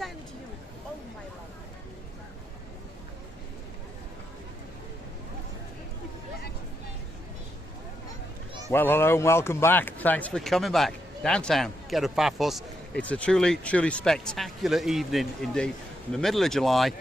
send you all my love. Well, hello and welcome back. Thanks for coming back. Downtown, Kato Paphos. It's a truly spectacular evening indeed. In the middle of July,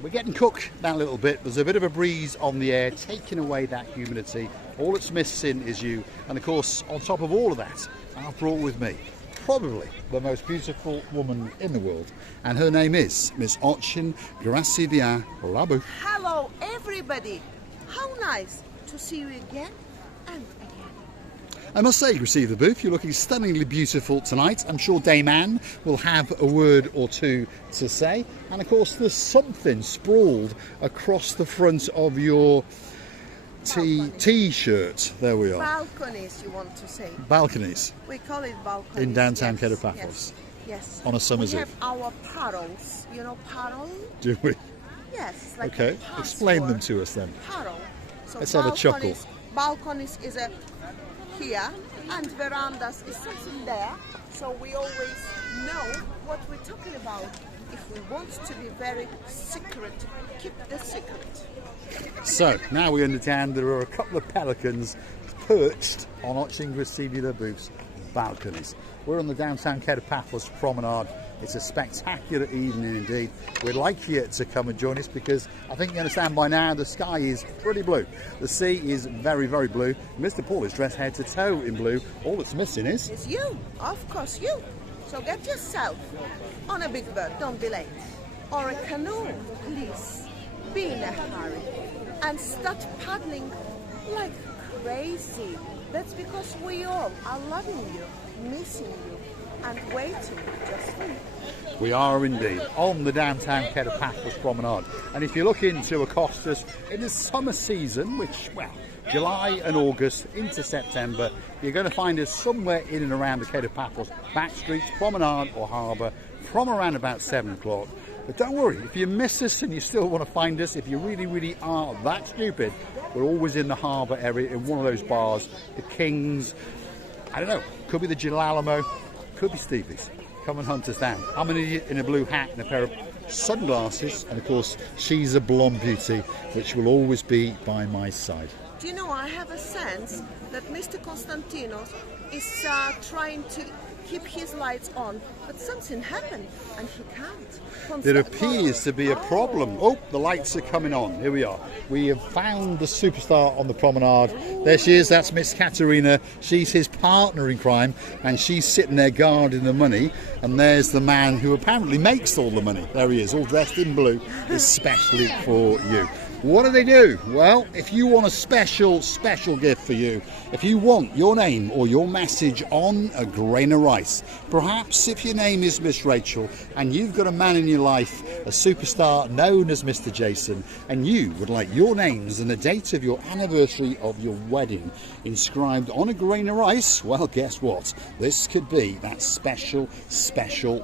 we're getting cooked that little bit. There's a bit of a breeze on the air, taking away that humidity. All it's missing is you. And of course, on top of all of that, I've brought with me probably the most beautiful woman in the world. And her name is Miss Ochin Gracivia Labu. Hello, everybody. How nice to see you again and again. I must say, receive the booth, you're looking stunningly beautiful tonight. I'm sure Dame Anne will have a word or two to say. And of course, there's something sprawled across the front of your T-shirt. There we are. Balconies, you want to say? Balconies. We call it balconies. In downtown yes, Kato Paphos. Yes. On a summer's we eve. have our parols. You know parol? Do we? Yes. It's like Okay. a Explain them password. to us then. Parol. So Let's have a chuckle. Balconies is a here, and verandas is something there. So we always know what we're talking about. If we want to be very secret, keep the secret. So, now we understand there are a couple of pelicans perched on Ochin Gracivia Labu's balconies. We're on the downtown Kato Paphos Promenade. It's a spectacular evening indeed. We'd like you to come and join us because I think you understand by now the sky is pretty blue. The sea is very, very blue. Mr. Paul is dressed head to toe in blue. All that's missing is... It's you, of course you. So get yourself on a big boat, don't be late. Or a canoe, please. Be in a hurry. And start paddling like crazy. That's because we all are loving you, missing you, and waiting just for you. We are indeed on the downtown Kato Paphos Promenade. And if you look into accost us in the summer season, which, well, July and August into September, you're going to find us somewhere in and around the Kato Paphos back streets, promenade or harbour from around about 7 o'clock. But don't worry, if you miss us and you still want to find us, if you really are that stupid, we're always in the harbour area in one of those bars, the King's, I don't know, could be the Gilalamo, could be Stevie's. Come and hunt us down. I'm in a blue hat and a pair of sunglasses, and of course she's a blonde beauty which will always be by my side. Do you know, I have a sense that Mr. Konstantinos is trying to keep his lights on, but something happened and he can't. There appears to be a problem. Oh, the lights are coming on. Here we are. We have found the superstar on the promenade. There she is. That's Miss Katerina. She's his partner in crime, and she's sitting there guarding the money. And there's the man who apparently makes all the money. There he is, all dressed in blue, especially for you. What do they do? Well, if you want a special gift for you, if you want your name or your message on a grain of rice, perhaps if your name is Miss Rachel and you've got a man in your life, a superstar known as Mr. Jason, and you would like your names and the date of your anniversary of your wedding inscribed on a grain of rice, well, guess what? This could be that special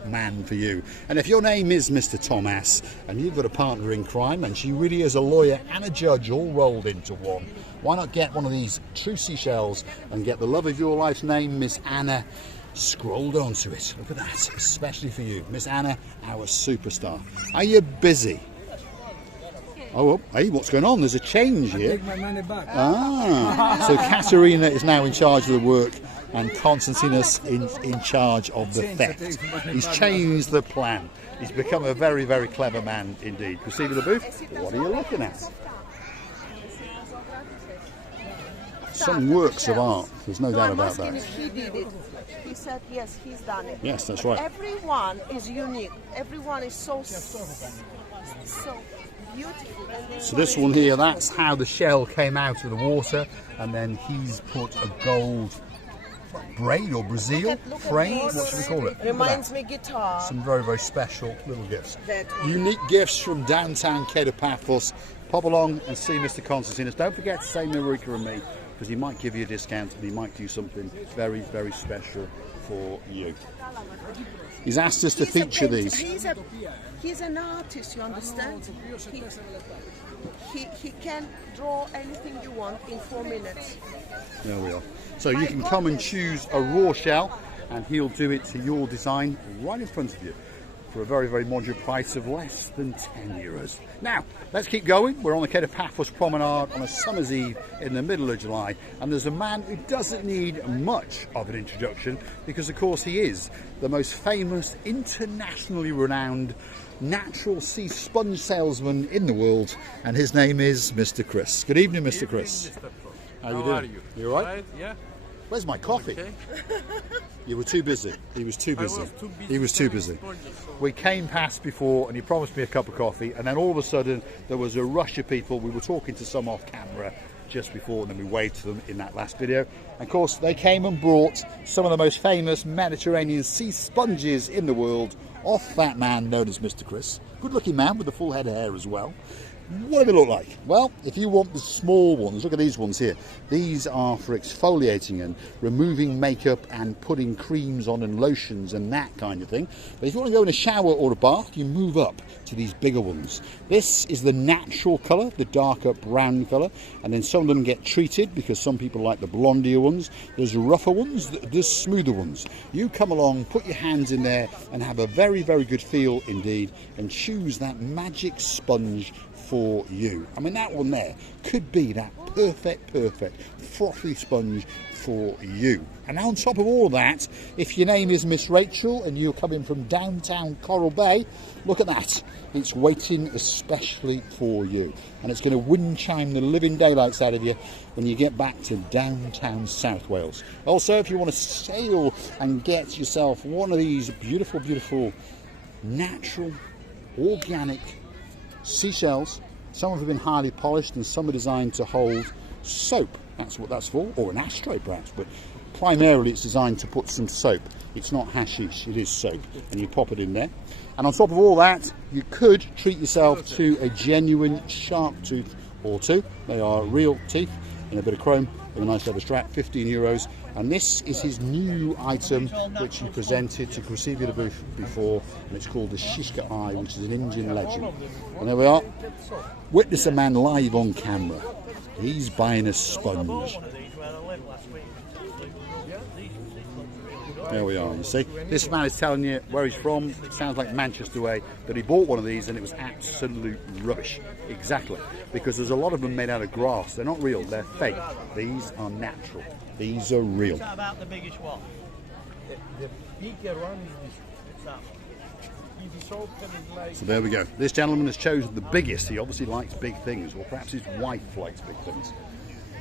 man for you. And if your name is Mr. Thomas and you've got a partner in crime and she really is a lawyer and a judge all rolled into one, why not get one of these true seashells and get the love of your life's name, Miss Anna, scrolled onto it. Look at that, especially for you, Miss Anna, our superstar. Are you busy? Oh, hey, what's going on? There's a change here. Take my money back. So Katerina is now in charge of the work and Konstantinos in charge of the theft. He's changed the plan. He's become a very, very clever man indeed. Gracivia Labu, what are you looking at? Some works of art, there's no doubt about that. He did it. He said, yes, he's done it. Yes, that's right. Everyone is unique. Everyone is so beautiful. So this one here, that's how the shell came out of the water, and then he's put a gold braid or Brazil frame, what should we call it? Reminds me guitar. Some very, very special little gifts. Unique gifts from downtown Kato Paphos. Pop along and see Mr. Konstantinos. Don't forget to say Marika and me, because he might give you a discount and he might do something very, very special for you. He's asked us to feature these. He's an artist, you understand? He can draw anything you want in 4 minutes. There we are. So you can come and choose a raw shell and he'll do it to your design right in front of you. for a very, very moderate price of less than 10 euros. Now, let's keep going. We're on the Kato Paphos Promenade on a summer's eve in the middle of July, and there's a man who doesn't need much of an introduction because, of course, he is the most famous, internationally renowned natural sea sponge salesman in the world, and his name is Mr. Chris. Good evening, Mr. Chris. How you doing? Are you? You all right? Yeah. Where's my coffee? Okay. You were too busy. He was too busy. I was too busy He was too busy. selling sponges, so- We came past before and he promised me a cup of coffee, and then all of a sudden there was a rush of people. We were talking to some off camera just before, and then we waved to them in that last video. And of course they came and brought some of the most famous Mediterranean sea sponges in the world off that man known as Mr. Chris. Good looking man with a full head of hair as well. What do they look like? Well, if you want the small ones, look at these ones here. These are for exfoliating and removing makeup and putting creams on and lotions and that kind of thing. But if you want to go in a shower or a bath, you move up to these bigger ones. This is the natural colour, the darker brown colour, and then some of them get treated because some people like the blondier ones. There's rougher ones, there's smoother ones. You come along, put your hands in there and have a very, very good feel indeed, and choose that magic sponge for you. I mean, that one there could be that perfect frothy sponge for you. And on top of all that, if your name is Miss Rachel and you're coming from downtown Coral Bay, look at that. It's waiting especially for you, and it's going to wind chime the living daylights out of you when you get back to downtown South Wales. Also, if you want to sail and get yourself one of these beautiful natural organic seashells, some have been highly polished and some are designed to hold soap. That's what that's for, or an ashtray perhaps, but primarily it's designed to put some soap. It's not hashish, it is soap, and you pop it in there. And on top of all that, you could treat yourself to a genuine shark tooth or two. They are real teeth in a bit of chrome with a nice leather strap, 15 euros. And this is his new item, which he presented to Cressida booth before, and it's called the Shishka Eye, which is an Indian legend. And there we are. Witness a man live on camera. He's buying a sponge. There we are, you see. This man is telling you where he's from. It sounds like Manchester way, that he bought one of these and it was absolute rubbish. Exactly. Because there's a lot of them made out of grass. They're not real, they're fake. These are natural. These are real. Is that about the biggest one? The bigger one is this. It's that one. If it's open, it's like... So there we go. This gentleman has chosen the biggest. He obviously likes big things, or perhaps his wife likes big things.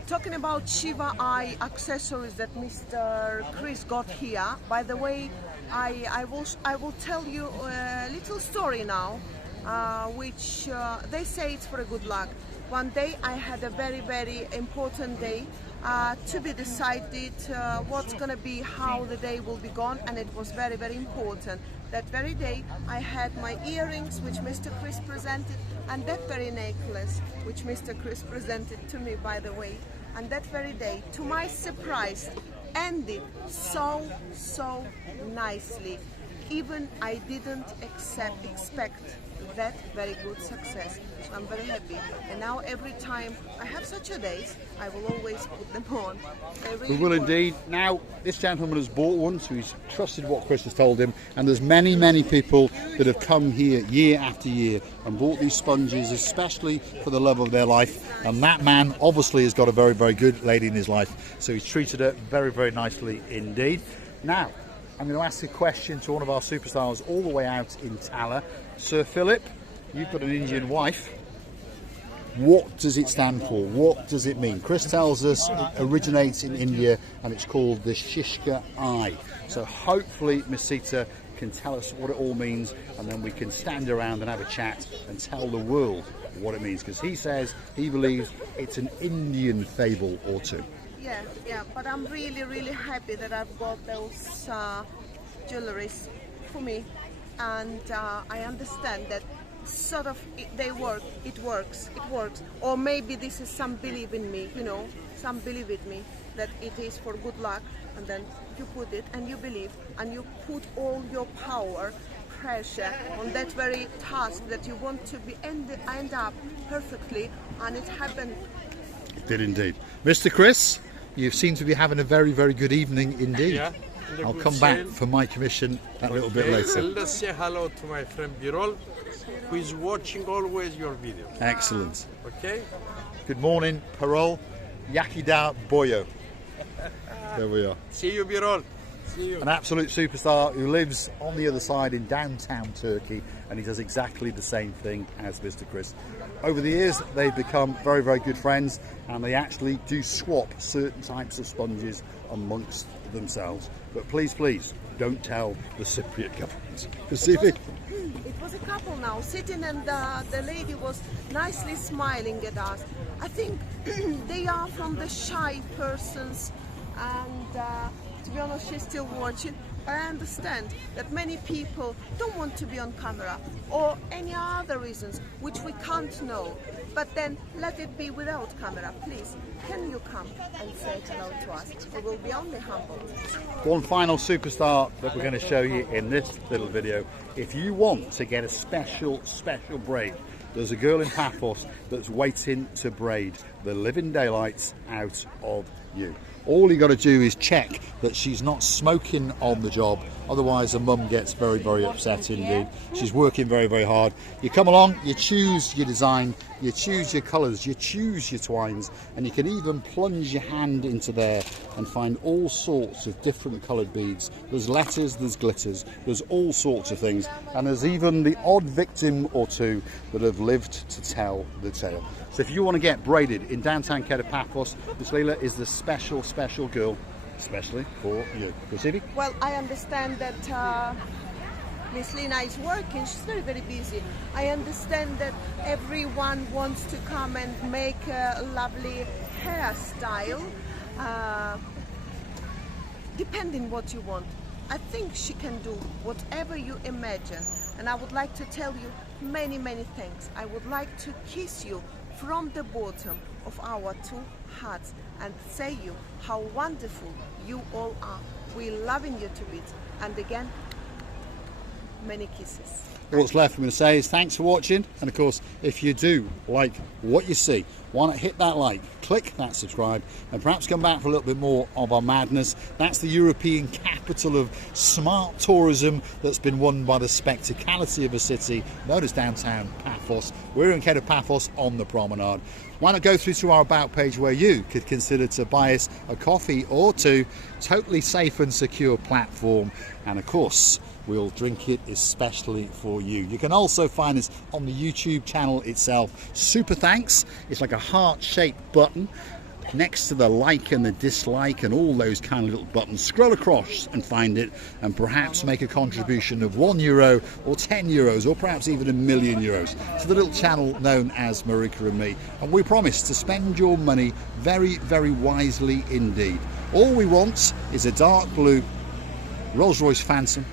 Talking about Shiva Eye accessories that Mr. Chris got here. By the way, I will tell you a little story now, which they say it's for a good luck. One day I had a very important day to be decided what's going to be, how the day will be gone, and it was very important. That very day I had my earrings, which Mr. Chris presented, and that very necklace, which Mr. Chris presented to me, by the way. And that very day, to my surprise, ended so nicely. Even I didn't expect that very good success. So I'm very happy. And now every time I have such a days, I will always put them on. We will indeed. Now, this gentleman has bought one, so he's trusted what Chris has told him, and there's many people that have come here year after year and bought these sponges, especially for the love of their life. And that man obviously has got a very good lady in his life, so he's treated her very nicely indeed. Now, I'm going to ask a question to one of our superstars all the way out in Tala. Sir Philip, you've got an Indian wife. What does it stand for? What does it mean? Chris tells us it originates in India and it's called the Shishka Eye. So hopefully Miss Sita can tell us what it all means, and then we can stand around and have a chat and tell the world what it means, because he says he believes it's an Indian fable or two. Yeah, but I'm really happy that I've got those jewelries for me, and I understand that sort of it works, or maybe this is some belief in me, you know, some believe in me that it is for good luck, and then you put it and you believe and you put all your power, pressure on that very task that you want to be end up perfectly, and it happened. It did indeed. Mr. Chris, you seem to be having a very good evening indeed. Yeah. and a I'll good come back sale. for my commission a little bit Okay, later. and let's say hello to my friend Birol, who is watching always your video. Excellent. Okay? Good morning, Parol. Yakida Boyo. There we are. See you, Birol. See you. An absolute superstar who lives on the other side in downtown Turkey, and he does exactly the same thing as Mr. Chris. Over the years, they've become very, very good friends, and they actually do swap certain types of sponges amongst themselves. But please, please, don't tell the Cypriot government. It was a couple now sitting, and the lady was nicely smiling at us. I think they are from the shy persons, and to be honest, she's still watching. I understand that many people don't want to be on camera, or any other reasons which we can't know. But then let it be without camera, please. Can you come and say hello to us? We will be only humble. One final superstar that we're going to show you in this little video. If you want to get a special braid, there's a girl in Paphos that's waiting to braid the living daylights out of you. All you got to do is check that she's not smoking on the job, otherwise her mum gets very, very upset indeed. She's working very, very hard. You come along, you choose your design, you choose your colours, you choose your twines, and you can even plunge your hand into there and find all sorts of different coloured beads. There's letters, there's glitters, there's all sorts of things, and there's even the odd victim or two that have lived to tell the tale. So if you want to get braided in downtown Kato, Paphos, Miss Leila is the special girl, especially for you. Proceed. Well, I understand that Miss Lina is working. She's very, very busy. I understand that everyone wants to come and make a lovely hairstyle. Depending what you want. I think she can do whatever you imagine. And I would like to tell you many, many thanks. I would like to kiss you from the bottom of our two hearts and say you how wonderful you all are. We're loving you to bits. And again, many kisses. All that's left for me to say is thanks for watching, and of course if you do like what you see, why not hit that like, click that subscribe, and perhaps come back for a little bit more of our madness. That's the European capital of smart tourism that's been won by the spectacality of a city known as downtown Paphos. We're in Kato, Paphos on the promenade. Why not go through to our about page where you could consider to buy us a coffee or two, totally safe and secure platform, and of course we'll drink it especially for you. You can also find us on the YouTube channel itself. Super thanks. It's like a heart-shaped button next to the like and the dislike and all those kind of little buttons. Scroll across and find it, and perhaps make a contribution of €1 or €10 or perhaps even €1,000,000 to the little channel known as Marika and Me. And we promise to spend your money very, very wisely indeed. All we want is a dark blue Rolls-Royce Phantom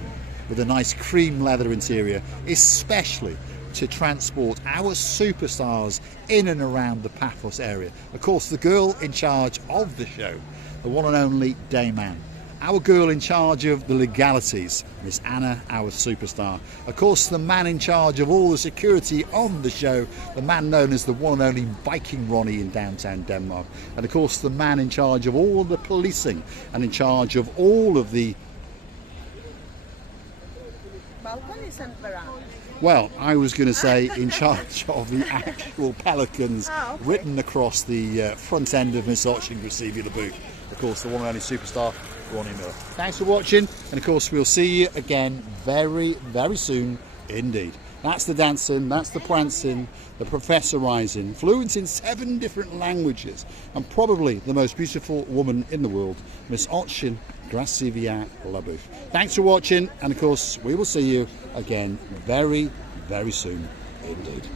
with a nice cream leather interior, especially to transport our superstars in and around the Paphos area. Of course, the girl in charge of the show, the one and only Dayman. Our girl in charge of the legalities, Miss Anna, our superstar. Of course, the man in charge of all the security on the show, the man known as the one and only Viking Ronnie in downtown Denmark. And of course, the man in charge of all the policing and in charge of all of the Balconies and verandas. well, I was going to say in charge of the actual pelicans okay. written across the front end of Miss Otching receiving the booth. Of course, the one and only superstar, Ronnie Miller. Thanks for watching, and of course we'll see you again very, very soon indeed. That's the dancing, that's the prancing, the professorising, fluent in 7 different languages, and probably the most beautiful woman in the world, Miss Otching Gracivia Labuf. Thanks for watching, and of course we will see you again very, very soon indeed.